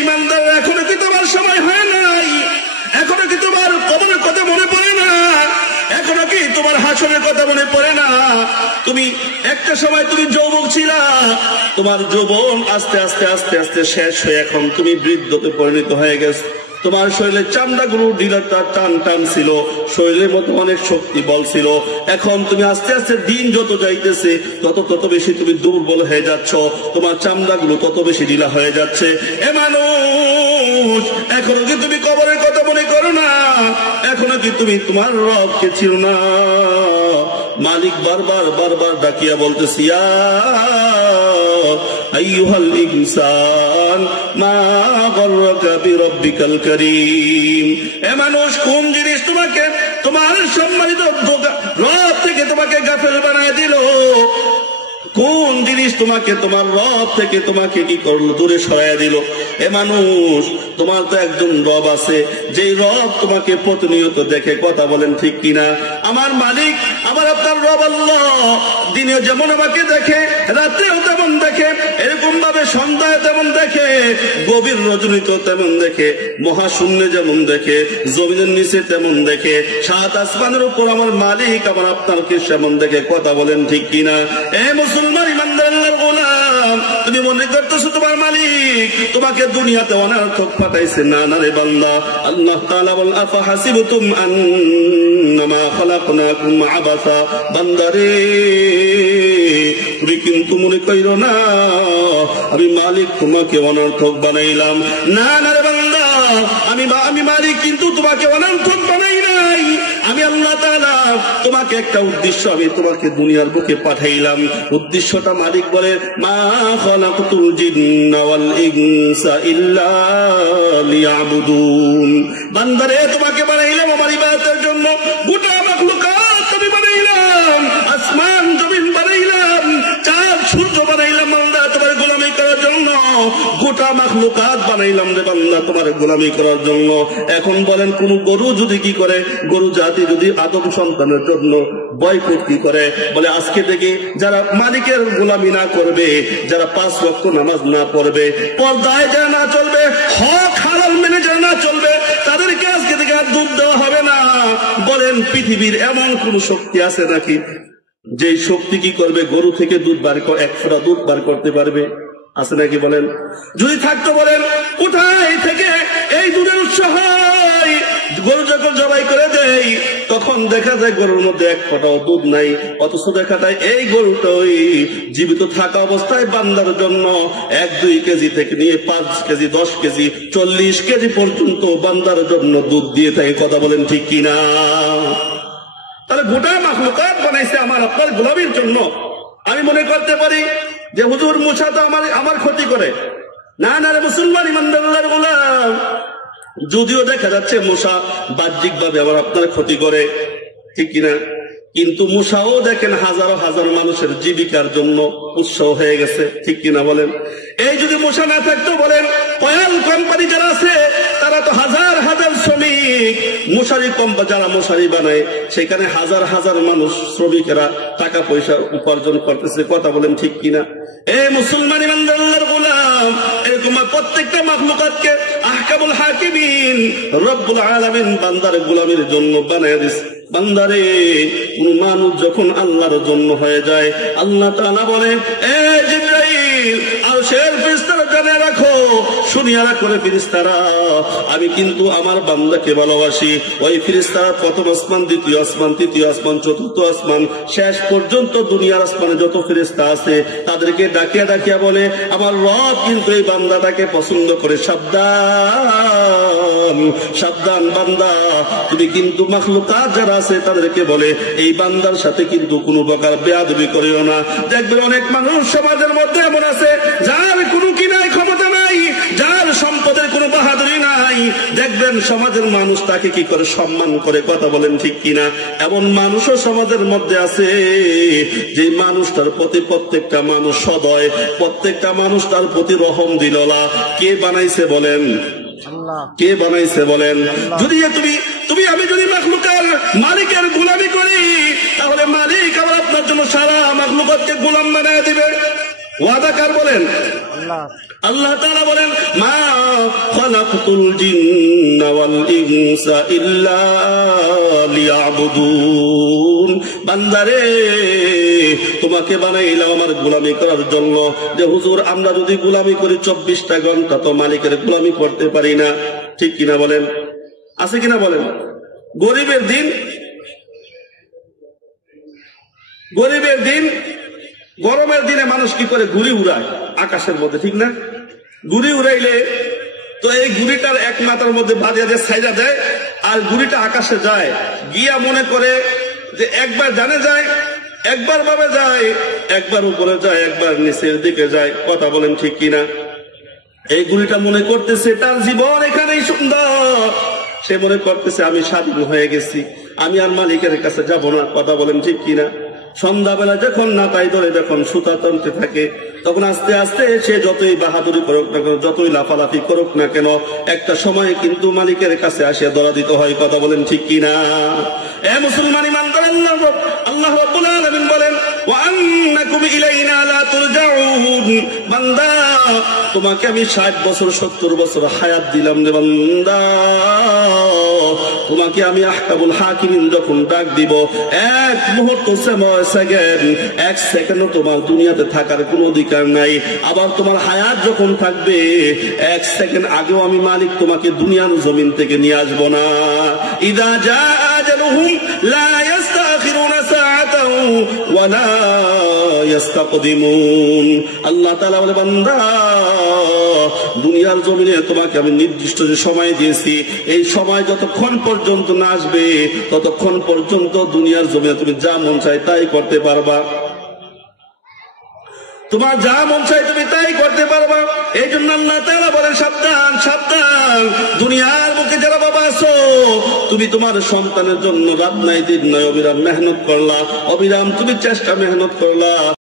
ইমানদার, এখনো কি তোমার সময় হয় নাই? এখনো কি তোমার কবরের কথা মনে পড়ে না? এখনো কি তোমার হাসরের কথা মনে পড়ে না? তুমি একটা সময় তুমি যৌবক ছিলা, তোমার যৌবন আস্তে আস্তে আস্তে আস্তে শেষ হয়ে এখন তুমি বৃদ্ধতে পরিণত হয়ে গেছো। তোমার শরীরের চামড়াগুলো ঢিলাটা টান টান ছিল, শরীরের মতো অনেক শক্তি বল ছিল। এখন তুমি আস্তে আস্তে দিন যত যাইতেছে তত বেশি তুমি দুর্বল হয়ে যাচ্ছ, তোমার চামড়াগুলো তত বেশি ঢিলা হয়ে যাচ্ছে। এ মানুষ, এখনো কি তুমি কবরের কথা মনে করো না? এখনো কি তুমি তোমার রবকে চিনো না? মালিক বারবার বারবার ডাকিয়া বলতেছি, ইয়া আইয়ুহাল ইনসান মা গররাকা বিরব্বিকাল কারীম। এ মানুষ, কোন জিনিস তোমাকে তোমার সম্মানিত রব থেকে তোমাকে গাফেল বানায় দিল? কোন জিনিস তোমাকে তোমার রব থেকে তোমাকে কি করলো? দূরে সরাইয়া দিল। এ মানুষ, তোমার তো একজন রব আছে, যেই রব তোমাকে প্রতিনিয়ত দেখে। কথা বলেন ঠিক কিনা? আমার মালিক, আমার আপনার রব আল্লাহ দিনে যেমন আমাকে দেখে, রাত্রেও তেমন দেখে, এরকম ভাবে সন্ধ্যায় তেমন দেখে, গভীর রজনীতেও তেমন দেখে, মহাশূন্যে যেমন দেখে, জমিনের নিচে তেমন দেখে, সাত আসমানের উপর আমার মালিক আমার আপনারকে সেমন দেখে। কথা বলেন ঠিক কিনা? এ মুসলমান ইমানদার আল্লাহর গোলাম, তুমি মনে করতেছো তোমার মালিক তোমাকে দুনিয়াতে অনর্থক পাঠাইছে? না না রে বান্দা, আল্লাহ তাআলা বল, আফা হাসিবতুম আন্নামা খালাকনাকুম আবাসা। বান্দারে, তুমি কিন্তু মনে কইরো না আমি মালিক তোমাকে অনর্থক বানাইলাম। না না রে বান্দা, আমি মালিক কিন্তু তোমাকে অনর্থক বানাই নাই। আমি আল্লাহ তাআলা তোমাকে একটা উদ্দেশ্য, আমি তোমাকে দুনিয়ার বুকে পাঠাইলাম। উদ্দেশ্যটা মালিক বলে, মা খালাকতুল জিন্না ওয়াল ইনসা ইল্লা লিয়াবুদুন। বান্দারে, তোমাকে বানাইলাম আমার ইবাদতের জন্য। গোটা মাখলুকাত আমি বানাইলাম, আসমান জমিন বানাইলাম, চাঁদ সূর্য বানাইলাম বান্দা তোমার গোলামি করার জন্য। গোটা মাখলুকাত বানাইলাম রে বান্দা তোমার গোলামি করার জন্য। এখন বলেন, কোন গরু যদি কি করে, গরু জাতি যদি আদম সন্তানের জন্য বয়কট কি করে, বলে আজকে থেকে যারা মালিকের গোলামি না করবে, যারা 5 ওয়াক্ত নামাজ না পড়বে, পর্দায় যারা না চলবে, হক হালাল মেনে যারা না চলবে, তাদেরকে আজকে থেকে আর দুধ দেওয়া হবে না। বলেন, পৃথিবীর এমন কোন শক্তি আছে নাকি যে শক্তি কি করবে গরু থেকে দুধ বার করে 1 ফোঁটা দুধ বার করতে পারবে? আছে নাকি বলেন? যদি থাকতো বলেন, কোথায় থেকে এই দুধের উৎস হয়? গরু যখন জবাই করে দেয় তখন দেখা যায় গরুর মধ্যে 1 ফোঁটাও দুধ নাই, অথচ দেখা যায় এই গরুটাই জীবিত থাকা অবস্থায় বান্দার জন্য 1-2 কেজি থেকে নিয়ে 5 কেজি, 10 কেজি, 40 কেজি পর্যন্ত বান্দার জন্য দুধ দিয়ে থাকে। কথা বলেন ঠিক কিনা? তাহলে গোটা মাখলুকাত বানাইছে আমার আপনার গোলামির জন্য। আমি মনে করতে পারি যে হুজুর মুসা তো আমার ক্ষতি করে। না না রে মুসলমান ইমানদার আল্লাহর গোলাম, যদিও দেখা যাচ্ছে মুসা বাহ্যিক ভাবে আমার আপনার ক্ষতি করে, ঠিক কিনা? কিন্তু মুসাও দেখেন হাজারো হাজার মানুষের জীবিকার জন্য উৎসাহ হয়ে গেছে, ঠিক কিনা বলেন? এই যদি মুসা না থাকতো, বলেন কয়াল কোম্পানি যারা আছে তারা তো হাজার হাজার শ্রমিক, মশারি কোম্পানি যারা মশারি বানায় সেখানে হাজার হাজার মানুষ শ্রমিকেরা টাকা পয়সা উপার্জন করতেছে। কথা বলেন ঠিক কিনা? এই মুসলমান ইমানদার আল্লাহর গোলাম, এরকম প্রত্যেকটা মাখলুকাতকে আহকামুল হাকিমিন রব্বুল আলামিন বান্দার গোলামির জন্য বানায় দিয়েছে। বান্দারে, কোন মানুষ যখন আল্লাহর জন্য হয়ে যায়, আল্লাহ তাআলা বলেন, এ জিবরাইল, আরশের ফেরেশতারা জানে রাখো, শুনিয়া রাখো রে ফেরেশতারা, আমি কিন্তু আমার বান্দাকে ভালোবাসি। ওই ফেরেশতারা প্রথম আসমান, দ্বিতীয় আসমান, তৃতীয় আসমান, চতুর্থ আসমান, শেষ পর্যন্ত দুনিয়ার আসমানে যত ফেরেশতা আছে তাদেরকে ডাকিয়া ডাকিয়া বলে, আমার রব কিন্তু এই বান্দাটাকে পছন্দ করে। সাবধান সাবধান বান্দা, তুমি কিন্তু মাখলুকাত যারা আছে তাদেরকে বলে এই বান্দার সাথে কিন্তু কোনো প্রকার বেয়াদবি করিও না। দেখবেন অনেক মানুষ সমাজের মধ্যে এমন আছে যার কোনো কিনাই ক্ষমতা নাই, যার সম্পদের কোনো বাহাদুরি নাই, দেখবেন সমাজের মানুষ তাকে কি করে সম্মান করে। কথা বলেন ঠিক কিনা? এমন মানুষও সমাজের মধ্যে আছে যে মানুষটার প্রতি প্রত্যেকটা মানুষ সদয়, প্রত্যেকটা মানুষ তার প্রতি রহম দিললা। কে বানাইছে বলেন? কে বানাইছে বলেন? যদি তুমি আমি যদি মাখলুকার মালিকের গোলামি করি, তাহলে মালিক আবার আপনার জন্য সারা মাখলুকাতকে গোলাম বানায় দিবে। ওয়াদা কার বলেন? আল্লাহ তাআলা বলেন মা খালাকতুল জিন্না ওয়াল ইনসা ইল্লা লিয়াবুদুন। বান্দারে তোমাকে বানাইলাম আমার গোলামি করার জন্য। যে হুজুর আমরা যদি গোলামি করি 24টা ঘন্টা তো মালিকের গোলামি করতে পারি না, ঠিক কিনা বলেন? আছে কিনা বলেন? গরিবের দিন গরমের দিনে মানুষ কি করে? ঘুড়ি উড়ায় আকাশের মধ্যে, ঠিক না? ঘুড়ি উড়াইলে তো এই ঘুড়িটার এক মাথার মধ্যে বাঁধিয়ে দিয়ে ছাইরা দেয়, আর ঘুড়িটা আকাশে যায়, গিয়া মনে করে যে একবার ডানে যায়, একবার বামে যায়, একবার উপরে যায়, একবার নিচের দিকে যায়। কথা বলেন ঠিক কিনা? এই ঘুড়িটা মনে করতেছে তার জীবন এখানেই সুন্দর। সে মনে করতেছে আমি স্বাধীন হয়ে গেছি, আমি আর মালিকের কাছে যাব না। কথা বলেন ঠিক কিনা? সন্ধ্যাবেলা যখন নাতাই ধরে, যখন সুতা টানতে থাকে, তখন আস্তে আস্তে সে যতই বাহাদুরি করুক না কেন, যতই লাফালাফি করুক না কেন, একটা সময় কিন্তু মালিকের কাছে আসে ধরা দিতে হয়। কথা বলেন ঠিক কিনা? এ মুসলমান ইমানদার, আল্লাহ রাব্বুল আলামিন বলেন ওয়া আন্নাকুম ইলাইনা লা তুরজাউন। বান্দা তোমাকে আমি 60 বছর 70 বছর হায়াত দিলাম রে বান্দা, তোমাকে আমি আহকামুল হাকিমিন যখন ডাক দিব, এক মুহূর্ত এক সেকেন্ডও তোমার দুনিয়াতে থাকার কোনো অধিকার নাই। আবার তোমার হায়াত যখন থাকবে, এক সেকেন্ড আগেও আমি মালিক তোমাকে দুনিয়ার জমিন থেকে নিয়ে আসবো না। ইদা জা আজালুহুম লা ইস্তাখিরুনা সাআতান ওয়া লা ইস্তাকদিমুন। আল্লাহ তাআলা বলে বান্দা দুনিয়ার জমিনে তোমাকে আমি নির্দিষ্ট যে সময় দিয়েছি, এই সময় যতক্ষণ পর্যন্ত না আসবে ততক্ষণ পর্যন্ত দুনিয়ার জমিনে তুমি যা মন চাই তাই করতে পারবা, তোমার যা মন চাই তুমি তাই করতে পারবা। এই জন্য আল্লাহ তাআলা বলেন সাবধান সাবধান, দুনিয়ার মুখে যারা বাবা আছো, তুমি তোমার সন্তানের জন্য রাত নাই দিন নয় অবিরাম মেহনত করলা, অবিরাম তুমি চেষ্টা মেহনত করলা।